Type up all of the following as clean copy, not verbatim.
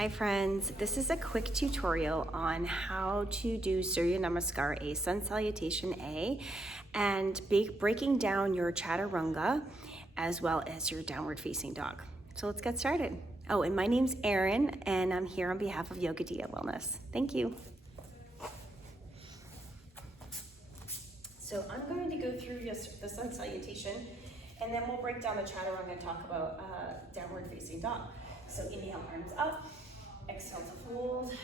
Hi friends, this is a quick tutorial on how to do Surya Namaskar A, Sun Salutation A, and breaking down your Chaturanga as well as your downward facing dog. So let's get started. Oh, and my name's Erin and I'm here on behalf of Yoga Dia Wellness. Thank you. So I'm going to go through the Sun Salutation and then we'll break down the Chaturanga and talk about downward facing dog. So inhale, arms up. Exhale to fold,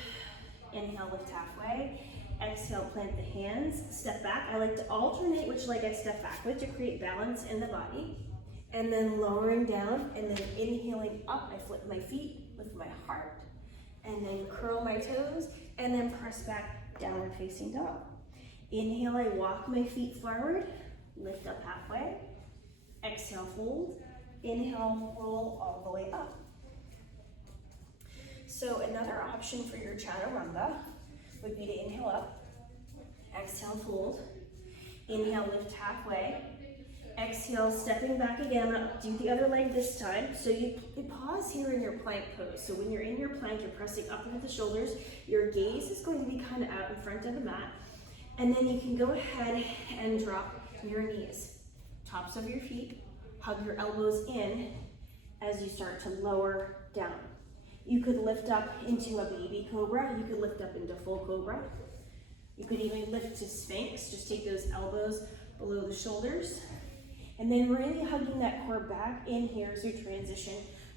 inhale, lift halfway, exhale, plant the hands, step back. I like to alternate which leg I step back with to create balance in the body, and then lowering down, and then inhaling up, I flip my feet, lift my heart, and then curl my toes, and then press back, downward facing dog. Inhale, I walk my feet forward, lift up halfway, exhale, fold, inhale, roll all the way up. So another option for your Chaturanga would be to inhale up, exhale, fold, inhale, lift halfway, exhale, stepping back again. I'm gonna do the other leg this time. So you pause here in your plank pose. So when you're in your plank, you're pressing up into the shoulders. Your gaze is going to be kind of out in front of the mat. And then you can go ahead and drop your knees, tops of your feet, hug your elbows in as you start to lower down. You could lift up into a baby cobra. You could lift up into full cobra. You could even lift to Sphinx. Just take those elbows below the shoulders. And then really hugging that core back in here as you transition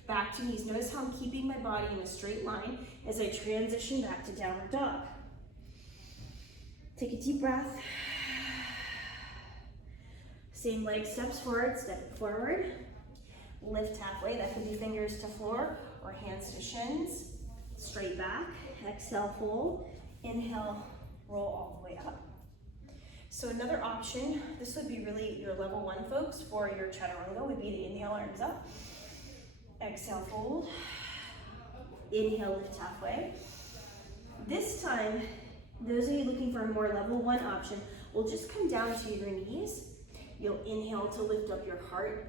back to knees. Notice how I'm keeping my body in a straight line as I transition back to downward dog. Take a deep breath. Same leg steps forward, step forward. Lift halfway, that could be fingers to floor or hands to shins. Straight back, exhale, fold. Inhale, roll all the way up. So another option, this would be really your level 1 folks for your Chaturanga, would be to inhale, arms up. Exhale, fold. Inhale, lift halfway. This time, those of you looking for a more level 1 option, will just come down to your knees. You'll inhale to lift up your heart,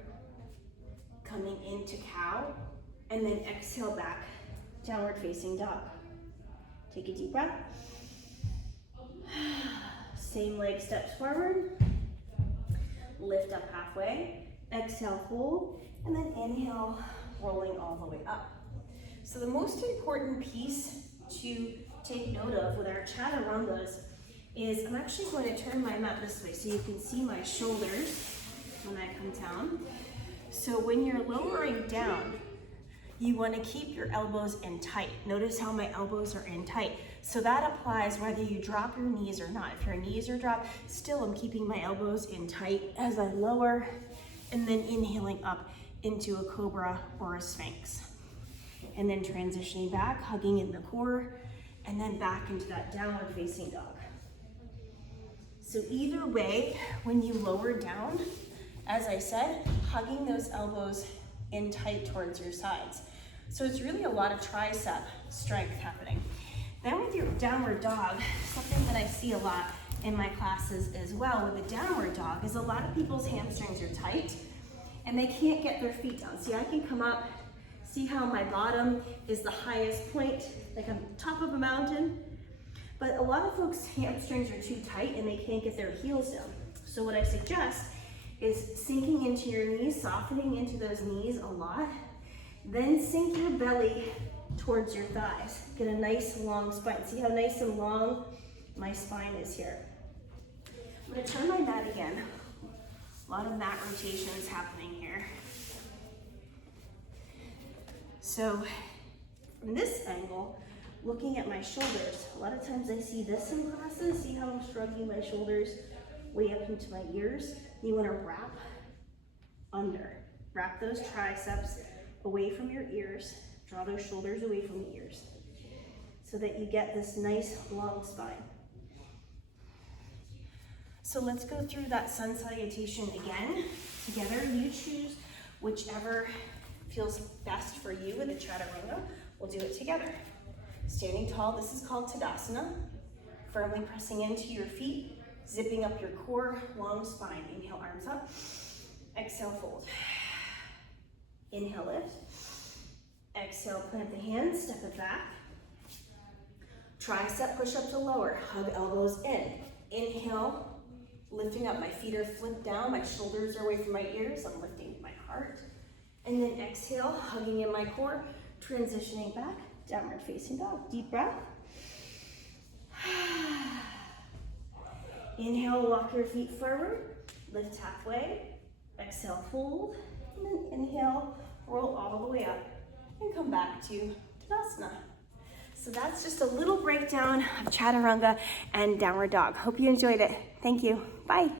coming into cow, and then exhale back, downward facing dog. Take a deep breath. Same leg steps forward. Lift up halfway. Exhale, fold, and then inhale, rolling all the way up. So the most important piece to take note of with our Chaturangas is I'm actually going to turn my mat this way so you can see my shoulders when I come down. So when you're lowering down, you want to keep your elbows in tight. Notice how my elbows are in tight. So that applies whether you drop your knees or not. If your knees are dropped, still I'm keeping my elbows in tight as I lower and then inhaling up into a cobra or a sphinx. And then transitioning back, hugging in the core, and then back into that downward facing dog. So either way, when you lower down, as I said, hugging those elbows in tight towards your sides. So it's really a lot of tricep strength happening. Then with your downward dog, something that I see a lot in my classes as well with the downward dog is a lot of people's hamstrings are tight and they can't get their feet down. See, I can come up, see how my bottom is the highest point, like I'm top of a mountain, but a lot of folks' hamstrings are too tight and they can't get their heels down. So what I suggest is sinking into your knees, softening into those knees a lot, then sink your belly towards your thighs. Get a nice long spine. See how nice and long my spine is here. I'm gonna turn my mat again. A lot of mat rotation is happening here. So from this angle, looking at my shoulders, a lot of times I see this in classes. See how I'm shrugging my shoulders way up into my ears? You want to wrap under. Wrap those triceps away from your ears. Draw those shoulders away from the ears so that you get this nice long spine. So let's go through that sun salutation again together. You choose whichever feels best for you with the Chaturanga. We'll do it together. Standing tall, this is called Tadasana. Firmly pressing into your feet. Zipping up your core, long spine. Inhale, arms up. Exhale, fold. Inhale, lift. Exhale, plant the hands, step it back. Tricep push-up to lower, hug elbows in. Inhale, lifting up, my feet are flipped down, my shoulders are away from my ears, I'm lifting my heart. And then exhale, hugging in my core, transitioning back, downward facing dog. Deep breath. Inhale, walk your feet forward, lift halfway. Exhale, fold, and then inhale, roll all the way up, and come back to Tadasana. So that's just a little breakdown of Chaturanga and Downward Dog. Hope you enjoyed it. Thank you. Bye.